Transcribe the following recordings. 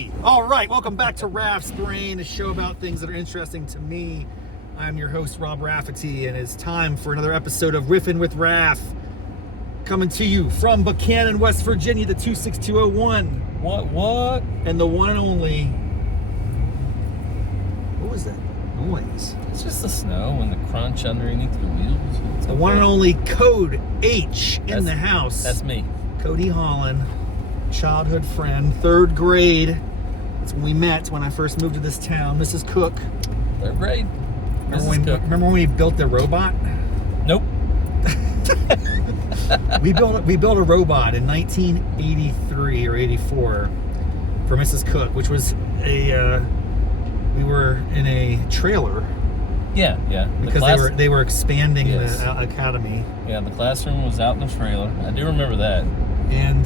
Hey! All right, welcome back to Raff's Brain, a show about things that are interesting to me. I'm your host, Rob Raffety, and it's time for another episode of Riffin with Raff. Coming to you from Buckhannon, West Virginia, the 26201. What? And the one and only... What was that noise? It's just the snow and the crunch underneath your wheels. It's The one and only Code H in the house. That's me. Cody Hollen, childhood friend, third grade. That's when we met, when I first moved to this town. Mrs. Cook. Third grade. Remember when we built the robot? Nope. We built a robot in 1983 or 84 for Mrs. Cook, which was we were in a trailer. Yeah. Because they were expanding Yes. the academy. Yeah, the classroom was out in the trailer. I do remember that. And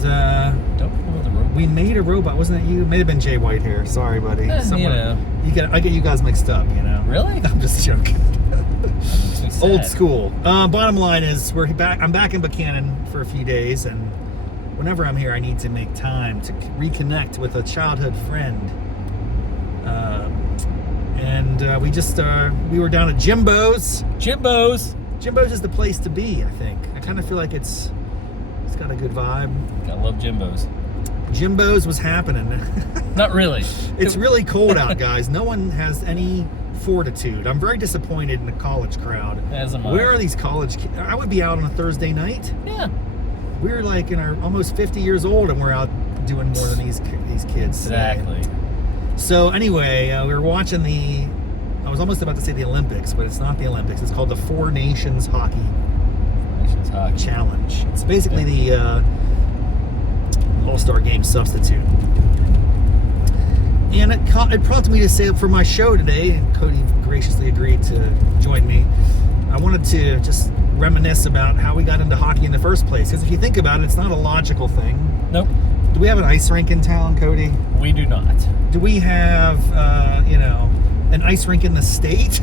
Don't remember the robot. we made a robot. Wasn't that you? It may have been Jay Whitehair. Sorry, buddy. I get you guys mixed up. Really? I'm just joking. That makes me sad. Old school. Bottom line is, I'm back in Buckhannon for a few days, and whenever I'm here, I need to make time to reconnect with a childhood friend. We were down at Jimbo's. Jimbo's Jimbo's is the place to be, I think. I kind of feel like it's got a good vibe. I love Jimbo's. Jimbo's was happening. Not really. It's really cold out, guys. No one has any fortitude. I'm very disappointed in the college crowd. As am I. Where are these college kids? I would be out on a Thursday night. Yeah. We're like in our almost 50 years old, and we're out doing more than these kids today. Exactly. So anyway, we were watching I was almost about to say the Olympics, but it's not the Olympics. It's called the Four Nations Hockey Challenge. It's basically the All-Star Game substitute. And it prompted me to say for my show today, and Cody graciously agreed to join me, I wanted to just reminisce about how we got into hockey in the first place. Because if you think about it, it's not a logical thing. Nope. Do we have an ice rink in town, Cody? We do not. Do we have, an ice rink in the state?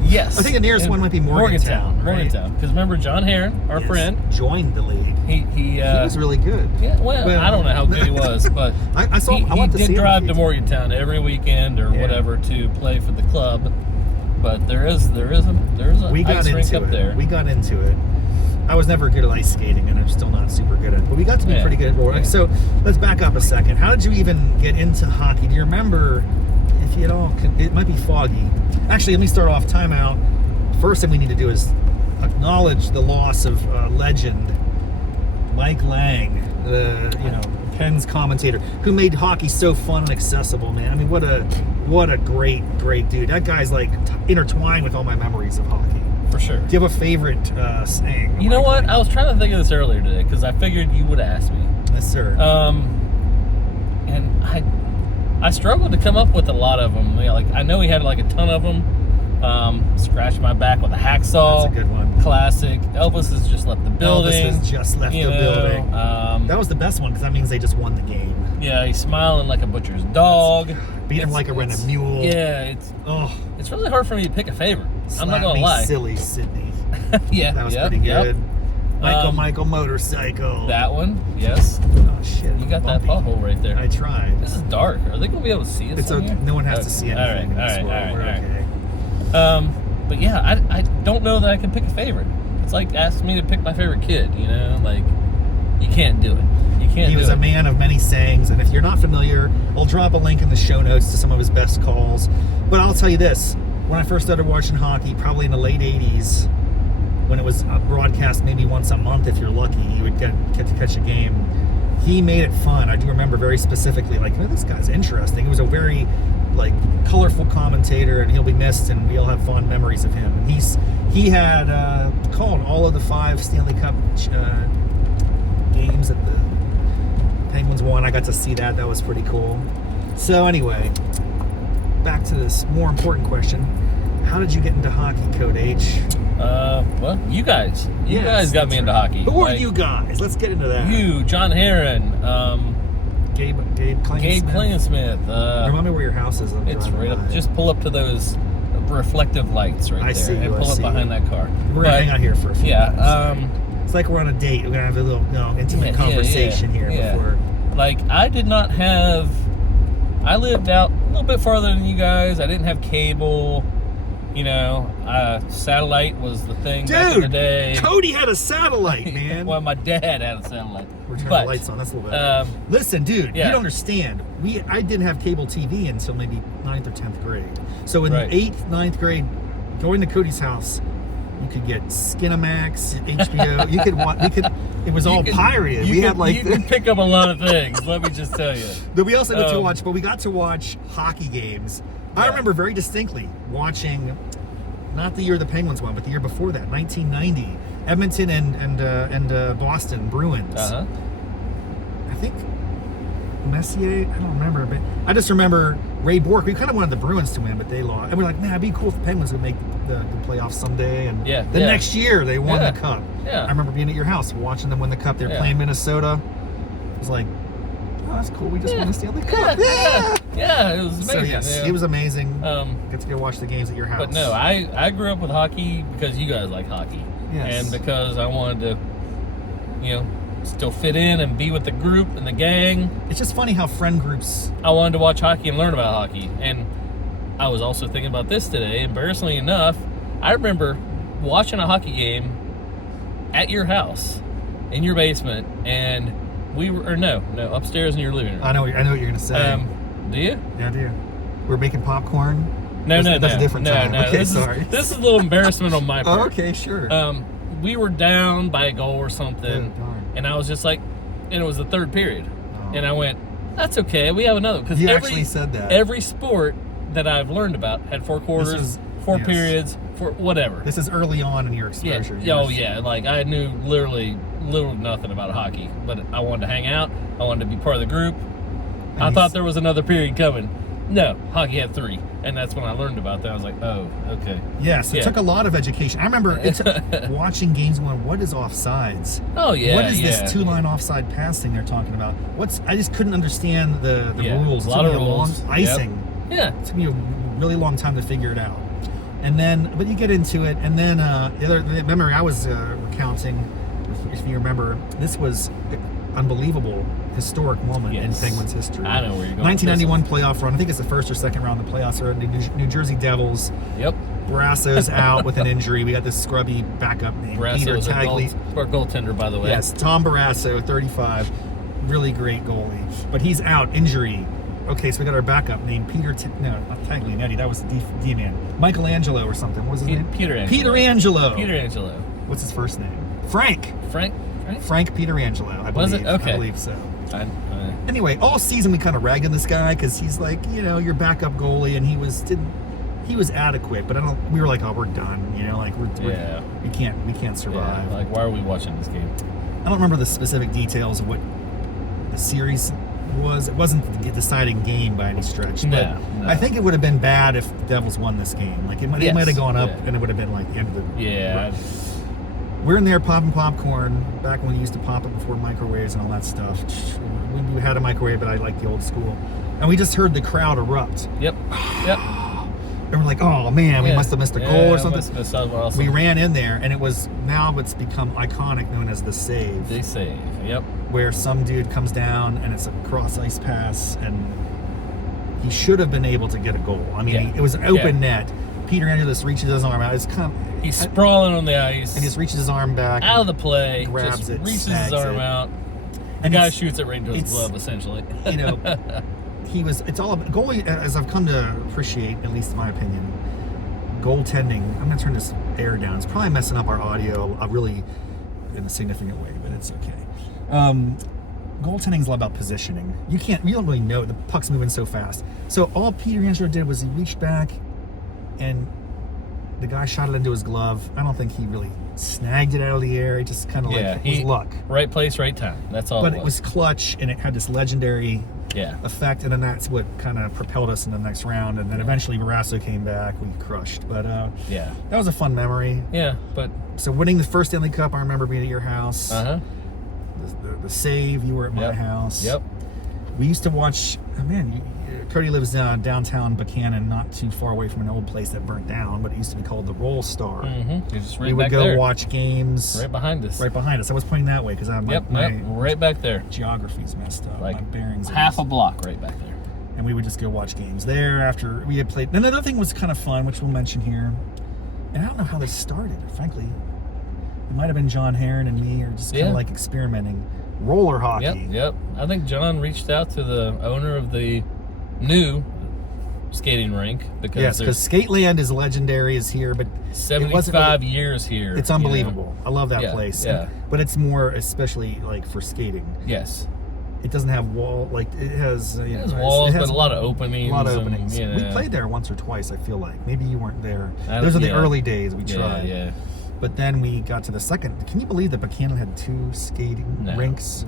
Yes. I think the nearest one might be Morgantown. Right? Morgantown. Because remember, John Heron, our friend, joined the league. He was really good. Yeah, well, I don't know how good he was, but I went to see did him drive to Morgantown every weekend or whatever to play for the club. But there is a ice rink up there. We got into it. I was never good at ice skating, and I'm still not super good at it. But we got to be pretty good at roller. Yeah. So let's back up a second. How did you even get into hockey? Do you remember? If you at all, it might be foggy. Actually, let me start off. Timeout. First thing we need to do is acknowledge the loss of legend Mike Lange, Penn's commentator, who made hockey so fun and accessible. Man, I mean, what a great dude. That guy's like intertwined with all my memories of hockey. For sure. Do you have a favorite saying? You know what? I was trying to think of this earlier today because I figured you would ask me. Yes, sir. And I struggled to come up with a lot of them. I know he had like a ton of them. Scratch my back with a hacksaw. That's a good one. Classic. Elvis has just left the building. Elvis has just left the building. That was the best one because that means they just won the game. Yeah, he's smiling like a butcher's dog. Beat him like a rented mule. Yeah, it's really hard for me to pick a favorite. I'm not gonna lie. Silly Sidney. Yeah, that was pretty good. Yep. Michael Motorcycle. That one, yes. Oh shit! You got that pothole right there. I tried. This is dark. Are they gonna be able to see it? It's okay. No one has to see anything. All right. Okay. But yeah, I don't know that I can pick a favorite. It's like asking me to pick my favorite kid. Like you can't do it. He was a man of many sayings, and if you're not familiar, I'll drop a link in the show notes to some of his best calls. But I'll tell you this: when I first started watching hockey, probably in the late '80s, when it was broadcast maybe once a month, if you're lucky, you would get to catch a game. He made it fun. I do remember very specifically, this guy's interesting. He was a very colorful commentator, and he'll be missed, and we all have fond memories of him. He had called all of the 5 Stanley Cup games that the Penguins won. I got to see that. That was pretty cool. So anyway, back to this more important question. How did you get into hockey, Code H? Well, you guys. You guys got me into hockey. Who are you guys? Let's get into that. You, John Heron, Gabe Klainsmith. Remind me where your house is. It's right up. Just pull up to those reflective lights right there. I see you. And pull up behind that car. We're going to hang out here for a few minutes. It's like we're on a date. We're going to have a little intimate conversation here before. I did not have I lived out a little bit farther than you guys. I didn't have cable. You know, satellite was the thing back in the day. Cody had a satellite, man. Well, my dad had a satellite. We're turning the lights on. That's a little bit. Listen, dude, you don't understand. I didn't have cable TV until maybe 9th or 10th grade. So in 8th, 9th grade, going to Cody's house, you could get Skinamax, HBO. You could watch. It was all pirated. We had like you could pick up a lot of things. Let me just tell you. But we also got to watch. But we got to watch hockey games. I remember very distinctly watching, not the year the Penguins won, but the year before that, 1990, Edmonton and Boston Bruins. Uh-huh. I think Messier, I don't remember, but I just remember Ray Bourque. We kind of wanted the Bruins to win, but they lost. And we're like, man, it'd be cool if the Penguins would make the playoffs someday. And the next year, they won the cup. Yeah. I remember being at your house, watching them win the cup. They were playing Minnesota. It was like, oh, that's cool. We just won the Stanley Cup. Yeah, it was amazing. So yes, it was amazing. Get to go watch the games at your house. But no, I grew up with hockey because you guys like hockey. Yes. And because I wanted to, you know, still fit in and be with the group and the gang. It's just funny how friend groups... I wanted to watch hockey and learn about hockey. And I was also thinking about this today. Embarrassingly enough, I remember watching a hockey game at your house, in your basement, and we were... Or no, upstairs in your living room. I know what you're going to say. Do you? Yeah, I do. We're making popcorn. That's a different time. No, okay, sorry. This is a little embarrassment on my part. Oh, okay, sure. We were down by a goal or something, and I was just like, and it was the third period, and I went, "That's okay, we have another." Because you actually said that. Every sport that I've learned about had 4 quarters, 4 periods, for whatever. This is early on in your exposure. Yeah. Oh yeah, like I knew literally little nothing about hockey, but I wanted to hang out. I wanted to be part of the group. I thought there was another period coming. No, hockey had 3, and that's when I learned about that. I was like, oh, okay. Yes, it took a lot of education. I remember watching games going, what is offsides? Oh, yeah. What is this 2-line offside passing they're talking about? I just couldn't understand the rules. A lot of rules. Icing. Yep. Yeah. It took me a really long time to figure it out. And then, but you get into it, and then the memory I was recounting, if you remember, this was unbelievable historic moment in Penguins history. I know where you're going. 1991 playoff run. I think it's the first or second round of the playoffs. Or New Jersey Devils. Yep. Brasso's out with an injury. We got this scrubby backup named Peter Tagley. Our goaltender, by the way. Yes, Tom Barrasso, 35, really great goalie. But he's out, injury. Okay, so we got our backup named Peter. Not Taglianetti. That was the D man. Michelangelo or something. What was his name? Peter Angelo. Peter Angelo. What's his first name? Frank Peter Angelo. I believe. Was it? Okay. I believe so. Anyway, all season we kind of ragged on this guy because he's like, your backup goalie, and he was adequate, but we were like, oh, we're done, like we can't survive. Yeah, like, why are we watching this game? I don't remember the specific details of what the series was. It wasn't the deciding game by any stretch, but I think it would have been bad if the Devils won this game. Like it might have gone up, and it would have been like the end of the We're in there popping popcorn back when we used to pop it before microwaves and all that stuff. We had a microwave, but I like the old school. And we just heard the crowd erupt. Yep. And we're like, oh man, we must have missed a goal or something. Awesome. We ran in there, and now it's become iconic, known as the save. The save, yep. Where some dude comes down, and it's a cross ice pass, and he should have been able to get a goal. I mean, it was an open net. Peter Angelo just reaches his arm out. He's sprawling on the ice. And just reaches his arm back. Out of the play. Grabs it. Reaches his arm out. The guy shoots it right into his glove, essentially. It's all about goalie, as I've come to appreciate, at least in my opinion, goaltending. I'm going to turn this air down. It's probably messing up our audio really in a significant way, but it's okay. Goaltending is all about positioning. You don't really know. The puck's moving so fast. So all Peter Angelo did was he reached back, and the guy shot it into his glove. I don't think he really snagged it out of the air. He just kind of it was luck. Right place, right time. That's all. But it was clutch, and it had this legendary effect, and then that's what kind of propelled us in the next round. And then eventually Barrasso came back. We crushed. But that was a fun memory. Yeah, but so winning the first Stanley Cup, I remember being at your house. The save, you were at my house. Yep. We used to watch. Oh man, Cody lives downtown Buckhannon, not too far away from an old place that burnt down, but it used to be called the Roll Star. Mm-hmm. We would go watch games. Right behind us. I was pointing that way because my right back there. Geography's messed up. Like my bearings. Half a block right back there. and we would just go watch games there after we had played. And another thing was kind of fun, which we'll mention here, and I don't know how this started, frankly. It might have been John Heron and me, or just kind of like experimenting. Roller hockey. Yep. I think John reached out to the owner of the new skating rink because Skateland is legendary, is here, but 75 years here. It's unbelievable. I love that place. Yeah. But it's more especially like for skating. Yes. It doesn't have it has walls, but a lot of openings. A lot of openings. And, we played there once or twice, I feel like. Maybe you weren't there. Those are the early days we tried. Yeah. But then we got to the second. Can you believe that Buckhannon had 2 skating rinks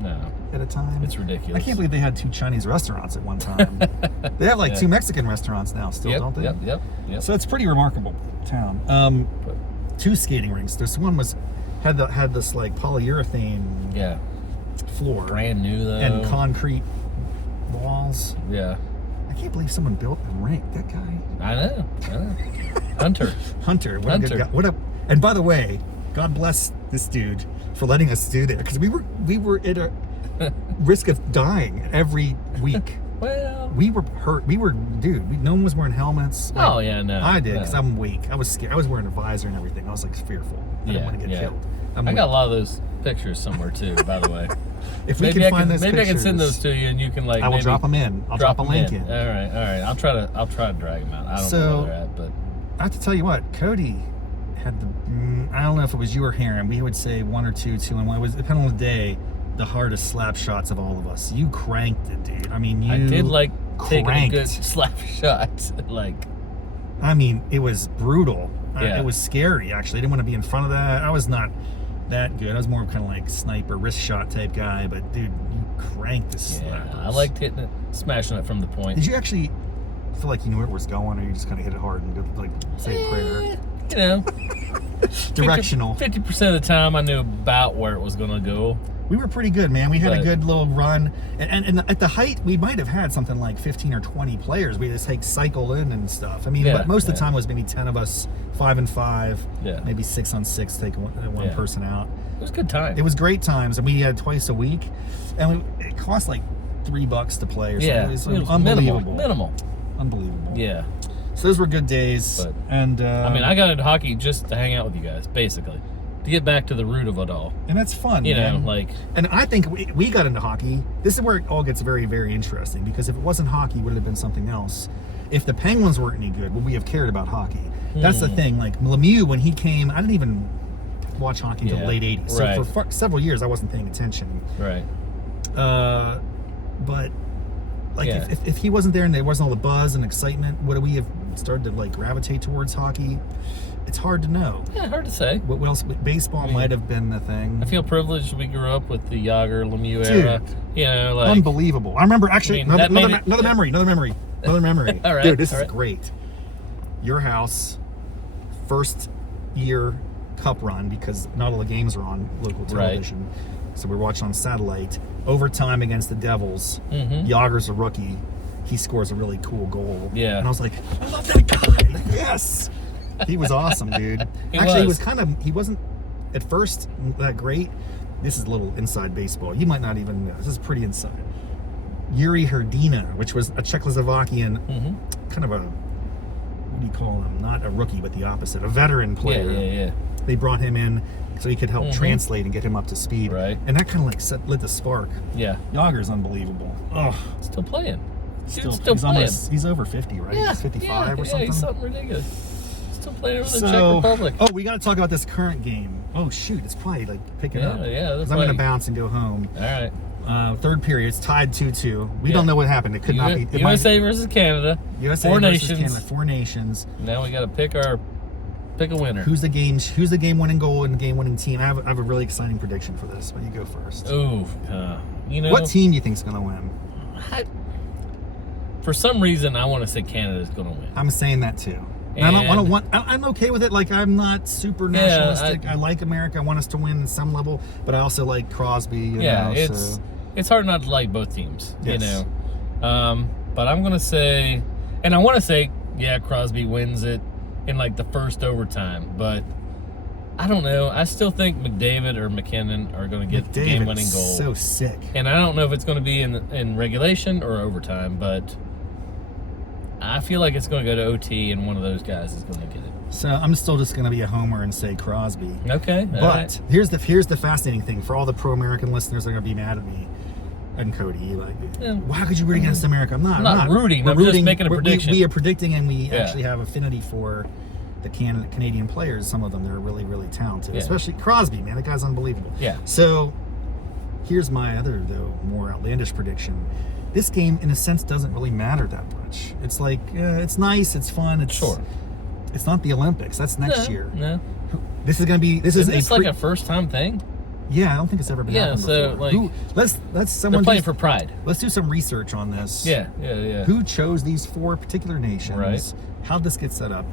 at a time? It's ridiculous. I can't believe they had 2 Chinese restaurants at one time. They have 2 Mexican restaurants now still, don't they? Yep. So it's a pretty remarkable town. 2 skating rinks. This one had this like polyurethane floor. Brand new though. And concrete walls. Yeah. I can't believe someone built a rink. That guy. I know. Hunter. What a good guy. And by the way, God bless this dude for letting us do there, because we were at a risk of dying every week. Well, we were hurt. No one was wearing helmets. No. I did, because I'm weak. I was scared. I was wearing a visor and everything. I was like fearful. I didn't want to get killed. I got a lot of those pictures somewhere too, by the way. If we can find those maybe pictures, I can send those to you, and you can I will drop them in. I'll drop a link in. All right. I'll try to drag them out. I don't know where they're at, but I have to tell you what, Cody had I don't know if it was you or Heron. We would say 1 or 2, 2 and 1. It was, depending on the day, the hardest slap shots of all of us. You cranked it, dude. I mean, I did taking a good slap shot. It was brutal. It was scary, actually. I didn't want to be in front of that. I was not that good. I was more kind of like sniper, wrist shot type guy. But, dude, you cranked the slappers. I liked hitting it, smashing it from the point. Did you actually feel like you knew where it was going, or you just kind of hit it hard and did, say a prayer? Directional. 50% of the time I knew about where it was going to go. We were pretty good, man. We had a good little run. And at the height, we might have had something like 15 or 20 players. We just cycle in and stuff. But most of the time it was maybe 10 of us, 5 and 5, maybe 6 on 6, take one person out. It was a good time. It was great times, and we had twice a week. And it cost like $3 to play or something. It was unbelievable. Minimal. Unbelievable. Yeah. So those were good days. And I got into hockey just to hang out with you guys, basically, to get back to the root of it all. And that's fun, And I think we got into hockey. This is where it all gets very, very interesting, because if it wasn't hockey, would it have been something else? If the Penguins weren't any good, would we have cared about hockey? That's the thing. Like Lemieux, when he came, I didn't even watch hockey until the late 80s. So for several years, I wasn't paying attention. Right. But if he wasn't there and there wasn't all the buzz and excitement, would we have started to gravitate towards hockey? It's hard to know. Yeah, hard to say. What else? Baseball might have been the thing. I feel privileged we grew up with the Yager Lemieux era. Unbelievable. I remember actually another memory. All right, dude, this is great. Your house, first year cup run, because not all the games are on local television. Right. So we're watching on satellite. Overtime against the Devils. Mm-hmm. Yager's a rookie. He scores a really cool goal. Yeah. And I was like, I love that guy. Yes. He was awesome, dude. He wasn't at first that great. This is a little inside baseball. You might not even know. This is pretty inside. Yuri Hrdina, which was a Czechoslovakian, kind of a, what do you call him? Not a rookie, but the opposite. A veteran player. Yeah. They brought him in so he could help translate and get him up to speed. Right. And that kind of lit the spark. Yeah. Yager's unbelievable. Oh, still playing. Still playing. He's over 50, right? Yeah. He's 55 or something. Yeah, he's something ridiculous. Still playing over the Czech Republic. Oh, we got to talk about this current game. Oh, shoot. It's probably picking up. Yeah. I'm going to bounce and go home. All right. Third period, it's tied 2-2. We don't know what happened. It could not be. USA versus Canada. USA versus Canada. 4 nations. Now we got to pick a winner. Who's the game-winning goal and the game-winning team? I have a really exciting prediction for this, but you go first. Ooh, what team do you think's going to win? For some reason, I want to say Canada's going to win. I'm saying that too. And I'm okay with it. I'm not super nationalistic. I like America. I want us to win at some level, but I also like Crosby. It's hard not to like both teams. Yes. But I'm gonna say, and I want to say, Crosby wins it in the first overtime. But I don't know. I still think McDavid or McKinnon are going to get the game-winning goal. So sick. And I don't know if it's going to be in regulation or overtime, but I feel like it's going to go to OT, and one of those guys is going to get it. So I'm still just going to be a homer and say Crosby. Okay. But here's the fascinating thing for all the pro-American listeners that are going to be mad at me. And Cody, like, why could you root against America? I'm not rooting. I'm just making a prediction. We are predicting, and we actually have affinity for the Canadian players. Some of them, they're really, really talented. Especially Crosby, man. That guy's unbelievable. Yeah. So here's my other, though, more outlandish prediction. This game, in a sense, doesn't really matter that much. It's like, it's nice, it's fun. It's It's not the Olympics. That's next year. No. This is going to be. Isn't this like a first-time thing? Yeah, I don't think it's ever been happened so before. like, let's someone they're playing for pride. Let's do some research on this. Yeah. Who chose these 4 particular nations? Right. How'd this get set up?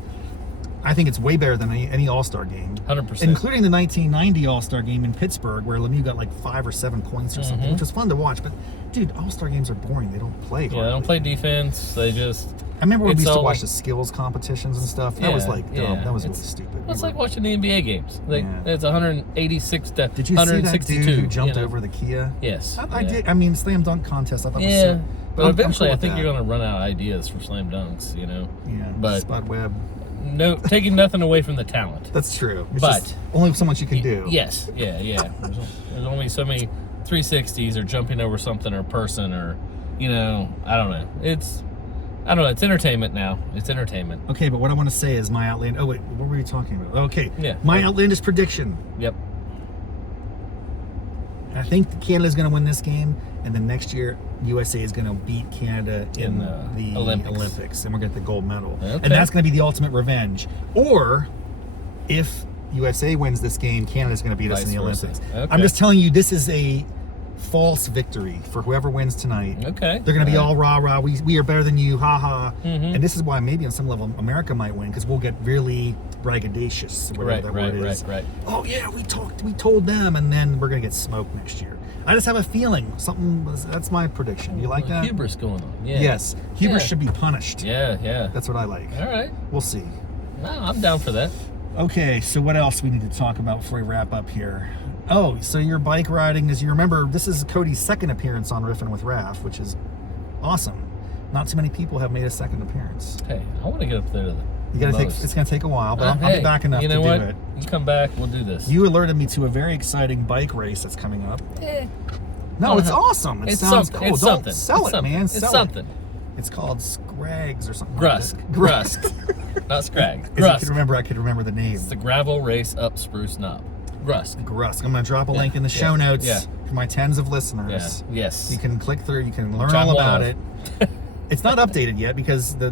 I think it's way better than any All-Star game. 100%. Including the 1990 All-Star game in Pittsburgh, where Lemieux got like 5 or 7 points or something, which was fun to watch. But, dude, All-Star games are boring. They don't play hardly. Yeah, they don't play defense. They just... I remember when we used to watch the skills competitions and stuff. That was like dumb. That was really stupid. It's like watching the NBA games. Like it's 186 to 162. Did you see that dude who jumped over the Kia? Yes. I did. I mean, slam dunk contest. I thought was so. But eventually, I think you're going to run out of ideas for slam dunks. Yeah. But Spud Webb. No, taking nothing away from the talent. That's true. It's but just only so much you can do. Yes. Yeah. There's only so many 360s or jumping over something or person or I don't know. It's entertainment now. It's entertainment. Okay, but what I want to say is my outlandish... Oh, wait, what were you talking about? Okay, yeah. My outlandish prediction. Yep. I think Canada's going to win this game, and then next year, USA is going to beat Canada in the Olympics, and we're going to get the gold medal. Okay. And that's going to be the ultimate revenge. Or, if USA wins this game, Canada's going to beat us in the Olympics. Okay. I'm just telling you, this is a false victory for whoever wins tonight. Okay. They're going to be all rah-rah. We are better than you, ha-ha. And this is why maybe on some level America might win, because we'll get really braggadocious, whatever that word is. Right. Oh, yeah, we told them, and then we're going to get smoked next year. I just have a feeling that's my prediction. You like that? Hubris going on. Yeah. Yes. Hubris should be punished. Yeah. That's what I like. All right. We'll see. No, I'm down for that. Okay, so what else we need to talk about before we wrap up here? Oh, so your bike riding, as you remember, this is Cody's second appearance on Riffin with Raff, which is awesome. Not too many people have made a second appearance. Hey, I want to get up there to it's going to take a while, but I'll be back enough to do it. You come back, we'll do this. You alerted me to a very exciting bike race that's coming up. No, it's awesome. It sounds cool. It's Don't something. sell it, man. It's something. It's called Scrags or something. Grusk. Not Scrag. Grusk. I could remember the name. It's the gravel race up Spruce Knob. Grusk. I'm going to drop a link in the show notes for my tens of listeners. Yeah. Yes. You can click through. You can learn all about it. It's not updated yet because the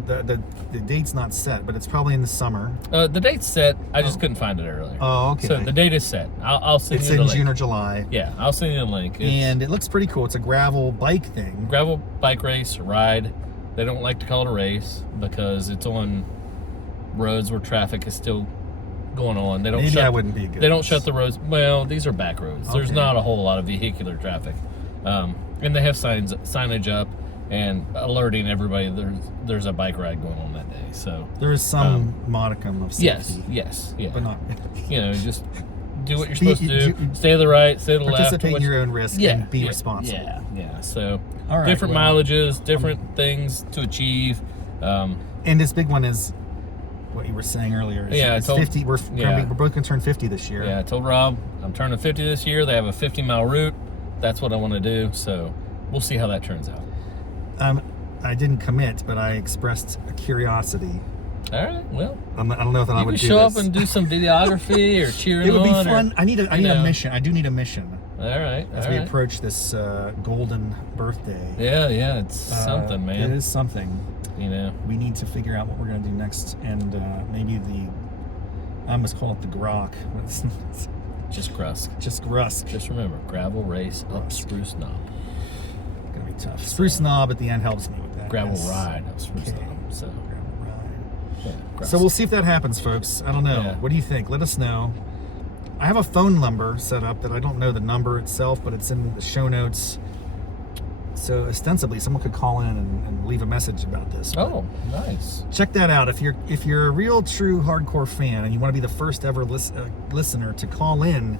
date's not set, but it's probably in the summer. The date's set. I just couldn't find it earlier. Oh, okay. So the date is set. I'll send you the link. It's in June or July. Yeah, I'll send you the link. And it looks pretty cool. It's a gravel bike thing. Gravel bike race, ride. They don't like to call it a race because it's on roads where traffic is still going on. They don't Maybe I wouldn't be good. They don't shut the roads. Well, these are back roads. Okay. There's not a whole lot of vehicular traffic. And they have signage up and alerting everybody there's a bike ride going on that day. So there is some modicum of safety. Yes, yeah. But not just do what you're supposed to do. Stay to the right, stay to the left. Participate in your own risk and be responsible. Yeah. So different mileages, different things to achieve. And this big one is what you were saying earlier. It's 50. We're both going to turn 50 this year. Yeah, I told Rob I'm turning 50 this year. They have a 50-mile route. That's what I want to do. So we'll see how that turns out. I didn't commit, but I expressed a curiosity. All right, well, I don't know if I would do this. You can show up and do some videography or cheering on. It would be fun. I need a mission. I do need a mission. All right. As we approach this golden birthday. Yeah, it's something, man. It is something. We need to figure out what we're going to do next, and maybe I almost call it the grok. Just Grusk. Just remember, gravel race up Spruce Knob. Gonna be tough. Spruce Knob at the end helps me with that. Gravel ride up Spruce Knob. So gravel ride. Yeah, so we'll see if that happens, folks. I don't know. Yeah. What do you think? Let us know. I have a phone number set up that I don't know the number itself, but it's in the show notes. So ostensibly, someone could call in and leave a message about this. Oh, nice. Check that out. If you're a real, true, hardcore fan and you want to be the first ever listener to call in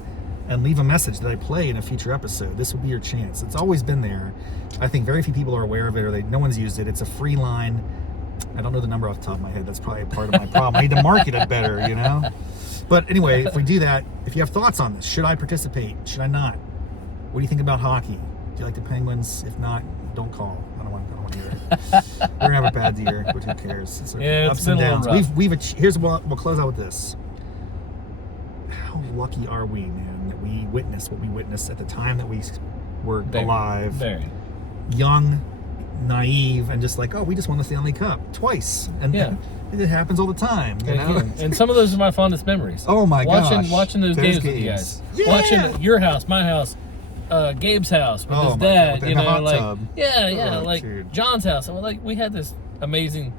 and leave a message that I play in a future episode, this would be your chance. It's always been there. I think very few people are aware of it, or no one's used it. It's a free line. I don't know the number off the top of my head. That's probably part of my problem. I need to market it better, you know? But anyway, if we do that, if you have thoughts on this, should I participate? Should I not? What do you think about hockey? Do you like the Penguins? If not, don't call. I don't want to hear it. We're going to have a bad year, but who cares? It's okay. Yeah, Ups and downs. rough. Here's what we'll close out with this. How lucky are we, man, that we witnessed what we witnessed at the time that we were alive. Very. Young, naive, and just like, oh, we just won the Stanley Cup twice. And it happens all the time, you know? And some of those are my fondest memories. Oh my gosh. Watching those games with you guys. Yeah. Watching your house, my house, Gabe's house with his dad, in the hot like tub. like dude. John's house. And like we had this amazing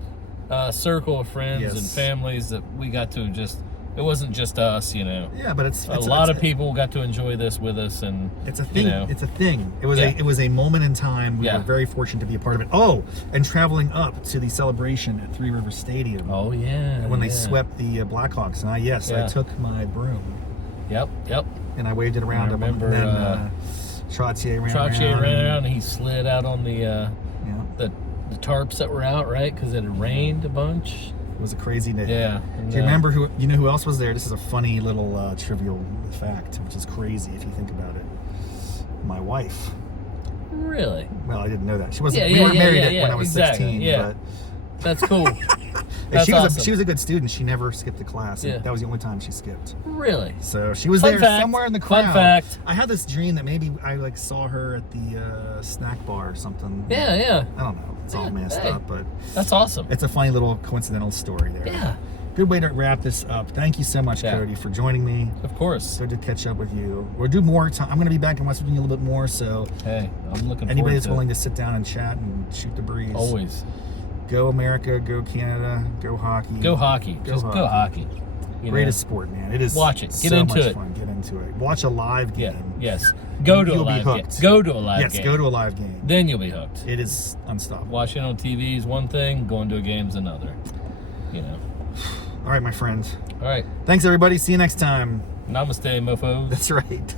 circle of friends and families that we got to just. It wasn't just us, you know. Yeah, but it's a lot of people got to enjoy this with us, and it's a thing. You know, it's a thing. It was a moment in time. We were very fortunate to be a part of it. Oh, and traveling up to the celebration at Three Rivers Stadium. Oh yeah. When they swept the Blackhawks, and I took my broom. Yep. And I waved it around. I remember. And then Trottier ran around, and he slid out on the tarps that were out, right? Because it had rained a bunch. It was a crazy day. Yeah. Do you remember who else was there? This is a funny little trivial fact, which is crazy if you think about it. My wife. Really? Well, I didn't know that. She wasn't. We weren't married when I was 16. Yeah. But that's cool. She was a good student. She never skipped a class. Yeah. That was the only time she skipped. Really? So she was somewhere in the crowd. Fun fact. I had this dream that maybe I saw her at the snack bar or something. Yeah. I don't know. It's all messed up, but that's awesome. It's a funny little coincidental story there. Yeah. Good way to wrap this up. Thank you so much, Cody, for joining me. Of course. Good to catch up with you. We'll do more time. I'm going to be back in West Virginia a little bit more, so hey, I'm looking forward anybody that's to willing to sit down and chat and shoot the breeze. Always. Go America, go Canada, go hockey. Go hockey. Go hockey. Greatest sport, man. It is. Watch it. Get so into much it. Fun. Get into it. Watch a live game. Yeah. Yes. Go to a live game. Go to a live game. Yes, go to a live game. Then you'll be hooked. It is unstoppable. Watching on TV is one thing. Going to a game is another. You know. All right, my friend. All right. Thanks, everybody. See you next time. Namaste, mofos. That's right.